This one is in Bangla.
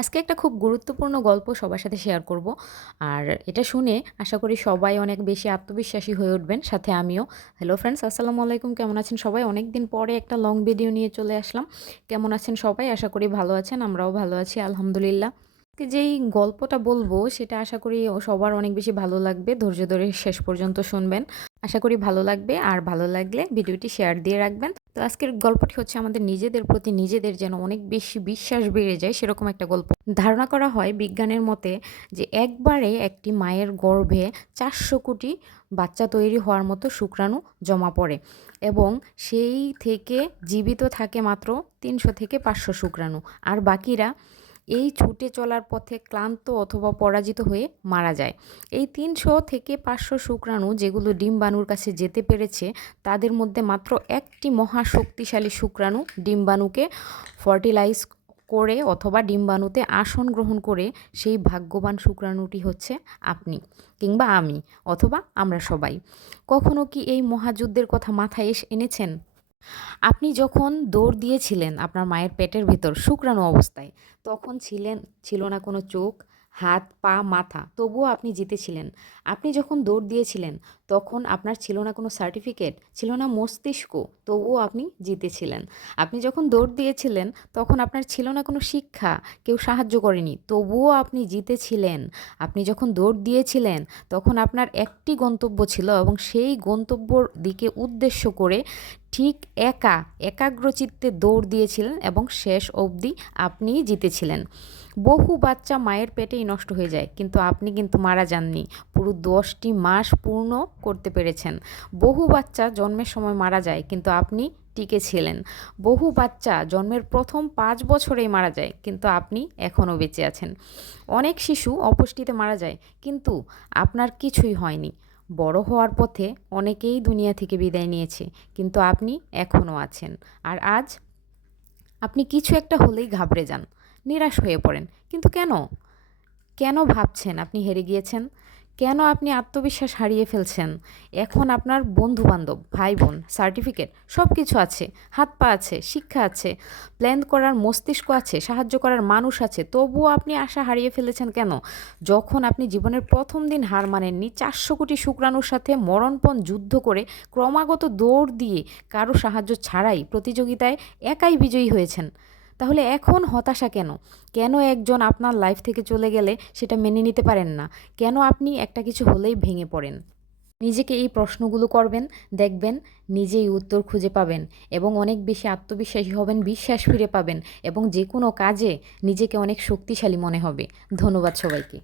আজকে একটা খুব গুরুত্বপূর্ণ গল্প সবার সাথে শেয়ার করব। আর এটা শুনে আশা করি সবাই অনেক বেশি আত্মবিশ্বাসী হয়ে উঠবেন, সাথে আমিও। হ্যালো ফ্রেন্ডস, আসসালামু আলাইকুম। কেমন আছেন সবাই? অনেক দিন পরে একটা লং ভিডিও নিয়ে চলে আসলাম। কেমন আছেন সবাই? আশা করি ভালো আছেন। আমরাও ভালো আছি, আলহামদুলিল্লাহ। যেই গল্পটা বলবো সেটা আশা করি সবার অনেক বেশি ভালো লাগবে। ধৈর্য ধরে শেষ পর্যন্ত শুনবেন। আশা করি ভালো লাগবে, আর ভালো লাগলে ভিডিওটি শেয়ার দিয়ে রাখবেন। তো আজকের গল্পটি হচ্ছে আমাদের নিজেদের প্রতি নিজেদের যেন অনেক বেশি বিশ্বাস বেড়ে যায় সেরকম একটা গল্প। ধারণা করা হয় বিজ্ঞানের মতে যে একবারে একটি মায়ের গর্ভে 400 কোটি বাচ্চা তৈরি হওয়ার মতো শুক্রাণু জমা পড়ে, এবং সেই থেকে জীবিত থাকে মাত্র 300 থেকে 500 শুক্রাণু। আর বাকিরা এই ছুটে চলার পথে ক্লান্ত অথবা পরাজিত হয়ে মারা যায়। এই 300 থেকে 500 শুক্রাণু যেগুলো ডিম্বাণুর কাছে যেতে পেরেছে, তাদের মধ্যে মাত্র একটি মহাশক্তিশালী শুক্রাণু ডিম্বাণুকে ফার্টিলাইজ করে অথবা ডিম্বাণুতে আসন গ্রহণ করে সেই ভাগ্যবান শুক্রাণুটি হচ্ছে আপনি, কিংবা আমি, অথবা আমরা সবাই। কখনো কি এই মহাযুদ্ধের কথা মাথায় এনেছেন? আপনি যখন দৌড় দিয়েছিলেন আপনার মায়ের পেটের ভেতর শুকরানো অবস্থায়, তখন ছিল না কোনো চোখ, হাত, পা, মাথা, তবুও আপনি জিতেছিলেন। আপনি যখন দৌড় দিয়েছিলেন তখন আপনার ছিল না কোনো সার্টিফিকেট, ছিল না মস্তিষ্ক, তবুও আপনি জিতেছিলেন। আপনি যখন দৌড় দিয়েছিলেন তখন আপনার ছিল না কোনো শিক্ষা, কেউ সাহায্য করেনি, তবুও আপনি জিতেছিলেন। আপনি যখন দৌড় দিয়েছিলেন তখন আপনার একটি গন্তব্য ছিল, এবং সেই গন্তব্যর দিকে উদ্দেশ্য করে ঠিক একাগ্রচিত্তে দৌড় দিয়েছিলেন, এবং শেষ অবধি আপনিই জিতেছিলেন। বহু বাচ্চা মায়ের পেটেই নষ্ট হয়ে যায়, কিন্তু আপনি কিন্তু মারা যাননি। পুরো 10টি মাস পূর্ণ করতে পেরেছেন। বহু বাচ্চা জন্মের সময় মারা যায়, কিন্তু আপনি টিকে ছিলেন। বহু বাচ্চা জন্মের প্রথম 5 বছরেই মারা যায়, কিন্তু আপনি এখনও বেঁচে আছেন। অনেক শিশু অপুষ্টিতে মারা যায়, কিন্তু আপনার কিছুই হয়নি। বড় হওয়ার পথে অনেকেই দুনিয়া থেকে বিদায় নিয়েছে, কিন্তু আপনি এখনও আছেন। আর আজ আপনি কিছু একটা হলেই ঘাবড়ে যান, নিরাশ হয়ে পড়েন। কিন্তু কেন? কেন ভাবছেন আপনি হেরে গিয়েছেন? কেন আপনি আত্মবিশ্বাস হারিয়ে ফেলছেন? এখন আপনার বন্ধু-বান্ধব, ভাই-বোন, সার্টিফিকেট সব কিছু আছে। হাত পা আছে, শিক্ষা আছে, প্ল্যান করার মস্তিষ্ক আছে, সাহায্য করার মানুষ আছে। তবুও আপনি আশা হারিয়ে ফেলেছেন কেন? যখন আপনি জীবনের প্রথম দিন হার মানেননি, 400 কোটি শুক্রাণুর সাথে মরণপণ যুদ্ধ করে, ক্রমাগত দৌড় দিয়ে, কারো সাহায্য ছাড়াই প্রতিযোগিতায় একাই বিজয়ী হয়েছেন। তাহলে এখন হতাশা কেন? কেন একজন আপনার লাইফ থেকে চলে গেলে সেটা মেনে নিতে পারেন না? কেন আপনি একটা কিছু হলেই ভেঙে পড়েন? নিজেকে এই প্রশ্নগুলো করবেন, দেখবেন নিজেই উত্তর খুঁজে পাবেন, এবং অনেক বেশি আত্মবিশ্বাসী হবেন, বিশ্বাস ফিরে পাবেন, এবং যে কোনো কাজে নিজেকে অনেক শক্তিশালী মনে হবে। ধন্যবাদ সবাইকে।